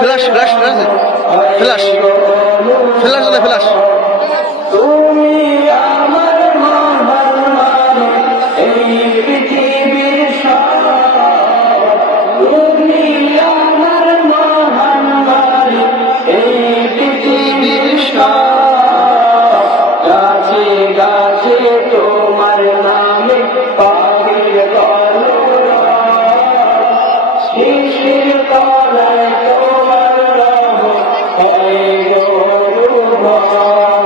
flash flash flash flash flash দাদা flash তোমার নামে পাখির কল শিশির কলায় গো